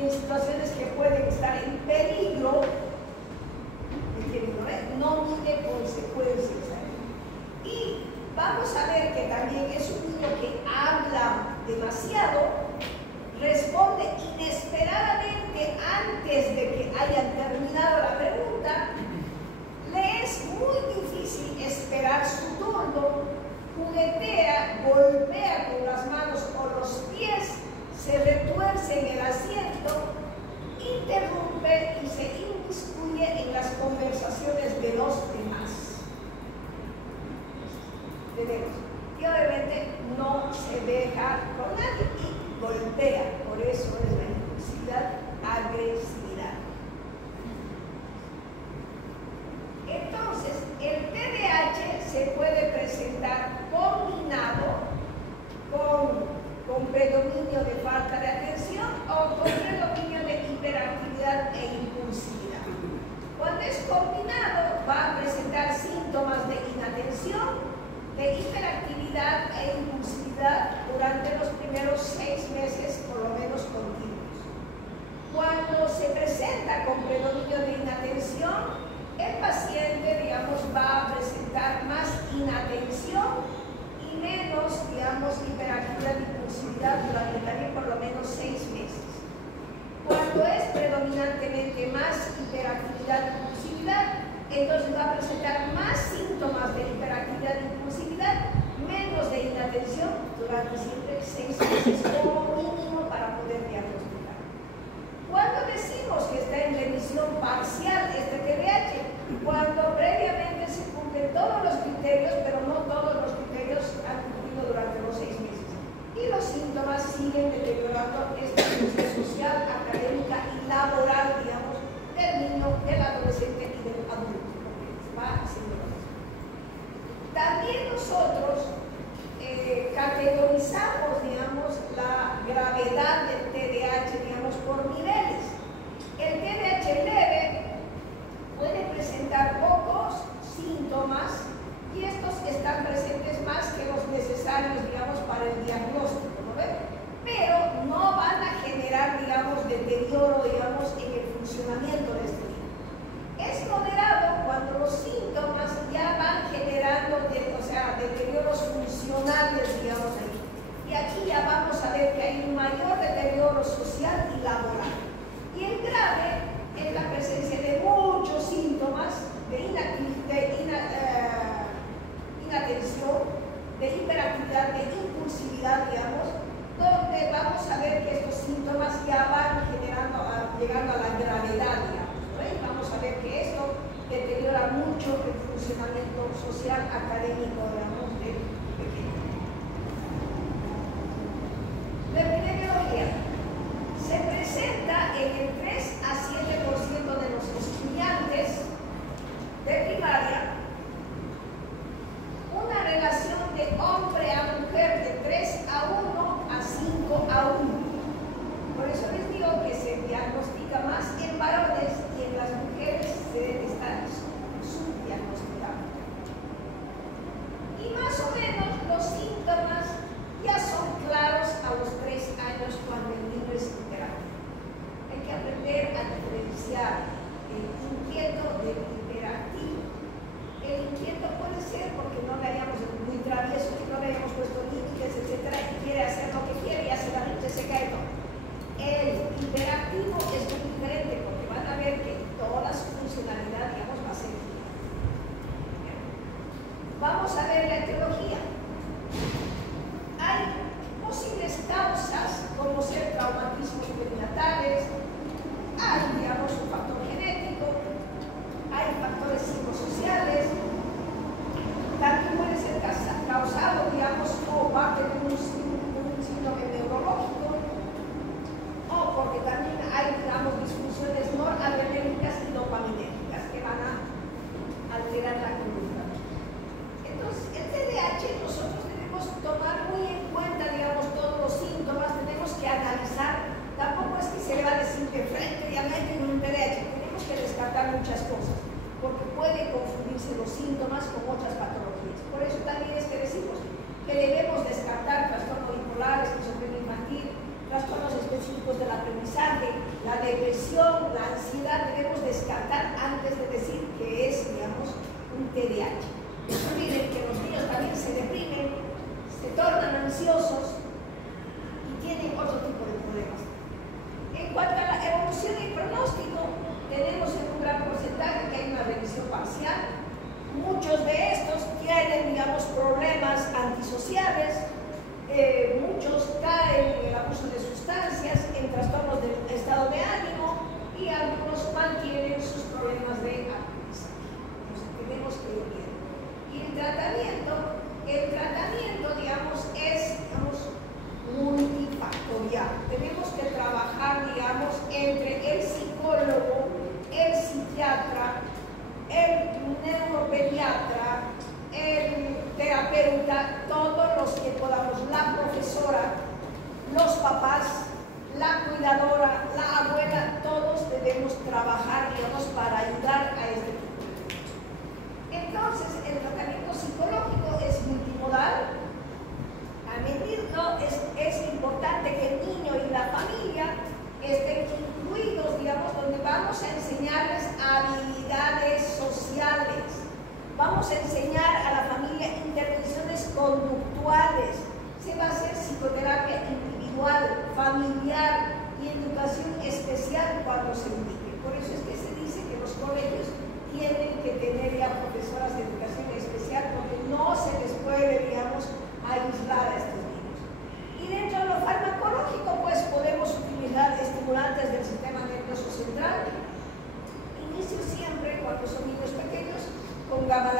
en situaciones que pueden estar en peligro, no mide consecuencias. Y vamos a ver que también es un niño que habla demasiado, responde inesperadamente antes de que hayan terminado la pregunta, le es muy difícil esperar su turno, juguetea, golpea con las manos o los pies, se retuerce en el asiento, interrumpe y se inmiscuye en las conversaciones de los demás. Y obviamente no se deja con nadie y golpea, por eso es la impulsividad, agresividad. Entonces, el TDAH se puede presentar combinado con predominio de falta de atención o con predominio de hiperactividad e impulsividad. Cuando es combinado, va a presentar síntomas de inatención, de hiperactividad e impulsividad durante los primeros 6 meses, por lo menos continuos. Cuando se presenta con predominio de inatención, el paciente, digamos, va a presentar más inatención y menos, digamos, hiperactividad e impulsividad durante también por lo menos 6 meses. Cuando es predominantemente más hiperactividad e impulsividad, entonces va a presentar más síntomas de hiperactividad e impulsividad, menos de inatención durante siempre 6 meses como mínimo para poder diagnosticar. remisión parcial este TDAH, cuando previamente se cumplen todos los criterios, pero no todos los criterios han cumplido durante los 6 meses. Y los síntomas siguen deteriorando esta función social, académica y laboral, digamos, del niño, del adolescente y del adulto, porque va haciendo lo mismo. También nosotros categorizamos, digamos, la gravedad del TDAH, digamos, por niveles. El TDAH leve puede presentar pocos síntomas y estos están presentes más que los necesarios, digamos, para el diagnóstico, ¿no ven? Pero no van a generar, digamos, deterioro, digamos, en el funcionamiento de este niño. Es moderado cuando los síntomas ya van generando, deterioros funcionales, digamos, ahí. Y aquí ya vamos a ver que hay un mayor deterioro social y laboral. Y el grave es la presencia de muchos síntomas de inatención, de hiperactividad, de impulsividad, digamos, donde vamos a ver que estos síntomas ya van llegando a la gravedad, digamos, ¿no? Y vamos a ver que esto deteriora mucho el funcionamiento social, académico, digamos, del pequeño. La epidemiología se presenta en el 3 a 7% de los estudiantes de primaria, una relación de hombre a mujer de 3 a 1 a 5 a 1. Por eso les digo que se diagnostica más en varones y en las mujeres se debe estar subdiagnosticado. Y más o menos los síntomas ya son claros a los 3 años cuando el niño es hiperactivo. Hay que aprender a diferenciar el inquieto del hiperactivo. El inquieto puede ser porque no le hayamos muy travieso, que no le hayamos puesto límites, etc. Y quiere hacer lo que quiere y hace la leche, se cae todo. El hiperactivo es muy diferente porque van a ver que toda su funcionalidad, digamos, va a ser bien. Vamos a ver la etiología. Hay posibles causas como ser traumatismos perinatales, hay, digamos, un factor genético, hay factores psicosociales, también puede ser causado, digamos, como parte de un síndrome neurológico, o porque también hay, digamos, disfunciones noradrenérgicas y dopaminérgicas que van a alterar la conducta. Entonces, el TDAH nosotros debemos tomar muy en cuenta, digamos, todos los síntomas, tenemos que analizar, tampoco es que se le va a decir de frente, ya no hay un TDAH, tenemos que descartar muchas cosas, porque pueden confundirse los síntomas con otras patologías. Por eso también es que decimos que debemos descartar trastorno bipolar, esquizofrenia infantil, trastornos específicos del aprendizaje, la depresión, la ansiedad, debemos descartar antes de decir que es, digamos, un TDAH. No olviden que los niños también se deprimen, se tornan ansiosos y tienen otro tipo de problemas. En cuanto a la evolución y pronóstico, tenemos en un gran porcentaje que hay una revisión parcial. Muchos de estos tienen, digamos, problemas antisociales, muchos caen en el abuso de sustancias, en trastornos del estado de ánimo y algunos mantienen sus problemas de aprendizaje. Entonces tenemos que ir bien. Y el tratamiento, digamos, es, digamos, multifactorial. Tenemos que trabajar, digamos, entre el psicólogo, el psiquiatra, el neuropediatra, el terapeuta, todos los que podamos, la profesora, los papás, la cuidadora, la abuela, todos debemos trabajar, digamos, para ayudar a este tipo. Entonces, el tratamiento psicológico es multimodal. A medirlo es importante que el niño y la familia estén incluidos, digamos, donde vamos a enseñarles habilidades sociales. Vamos a enseñar a la familia intervenciones conductuales. Se va a hacer psicoterapia individual, familiar y educación especial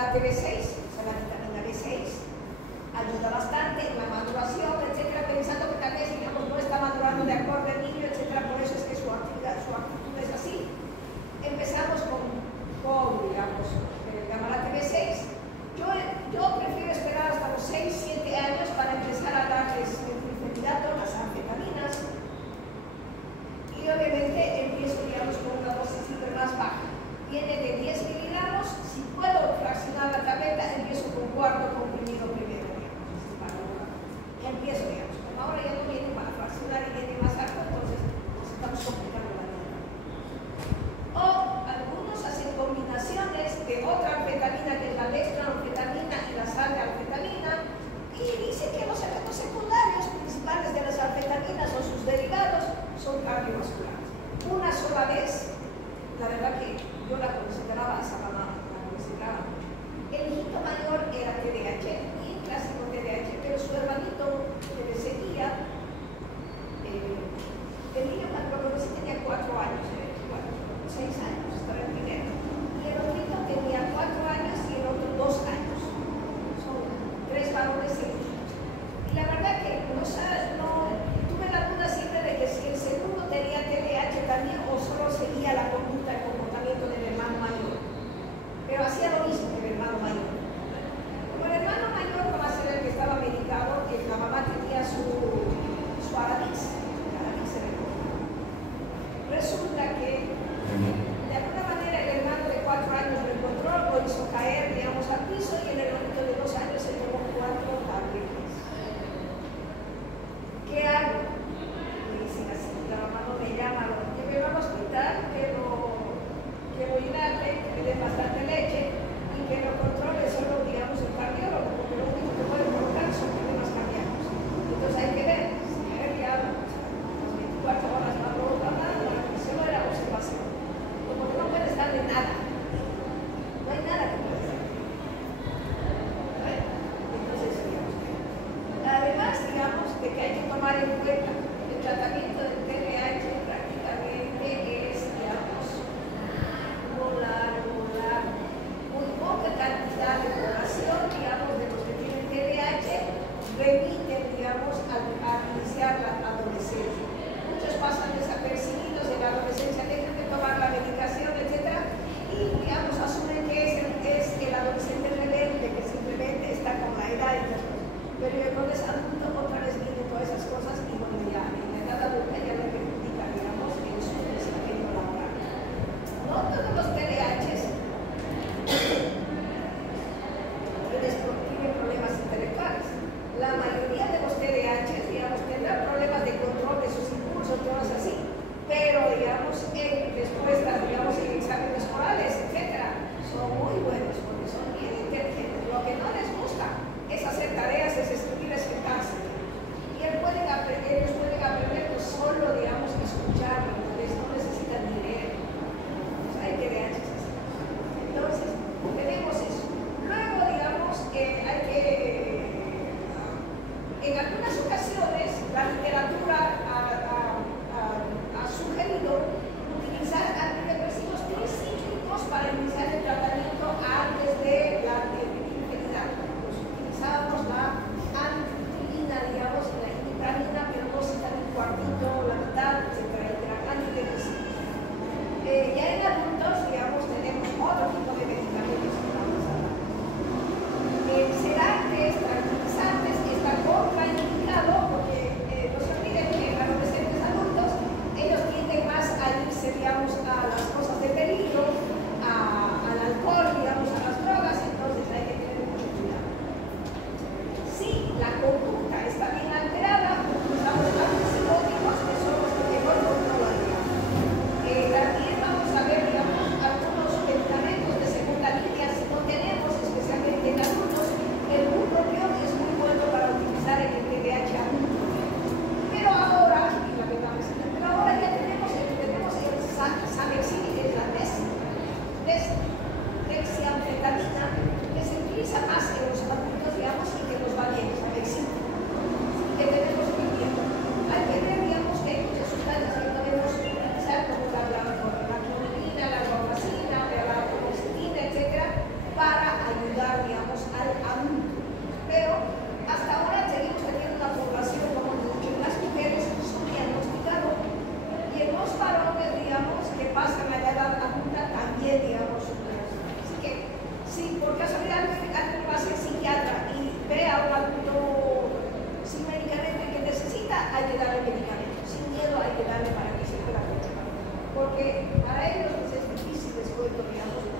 la TV6, o sea, la vitamina B6, ayuda bastante en la maduración, etcétera, pensando que tal vez, digamos, no está madurando de acuerdo al niño, etcétera, por eso es que su actitud es así. Empezamos con digamos, la TV6. Yo prefiero esperar hasta los 6, 7 años para empezar a darles metilfenidato, las anfetaminas, y obviamente empiezo, digamos, con una dosis súper más baja. Viene de 10 miligramos, si puedo fraccionar la tableta, empiezo con cuarto comprimido primero, digamos, y empiezo, digamos, como ahora ya no viene para fraccionar y viene más alto, entonces nos estamos complicando la vida. O algunos hacen combinaciones de otra anfetamina, que es la dextroanfetamina y la salmeanfetamina, y dicen que los efectos secundarios principales de las anfetaminas o sus derivados son cardiovasculares. Una sola vez, la verdad que yo la consideraba esa mamá, la consideraba. El hijito mayor era TDAH, y clásico TDAH, pero su hermanito que le seguía, el niño cuando lo conocí tenía 4 años, 6 años, estaba en primero, y el otro tenía 4 años y el otro 2 años. Son 3 varones seguidos. Y la verdad que no tuve la duda siempre de que si el segundo tenía TDAH también o solo seguía la conducta, el comportamiento del hermano mayor. Pero hacía lo mismo que el hermano mayor. Como el hermano mayor no va a ser el que estaba medicado, que la mamá tenía su porque para ellos pues, es difícil, les cuento, digamos,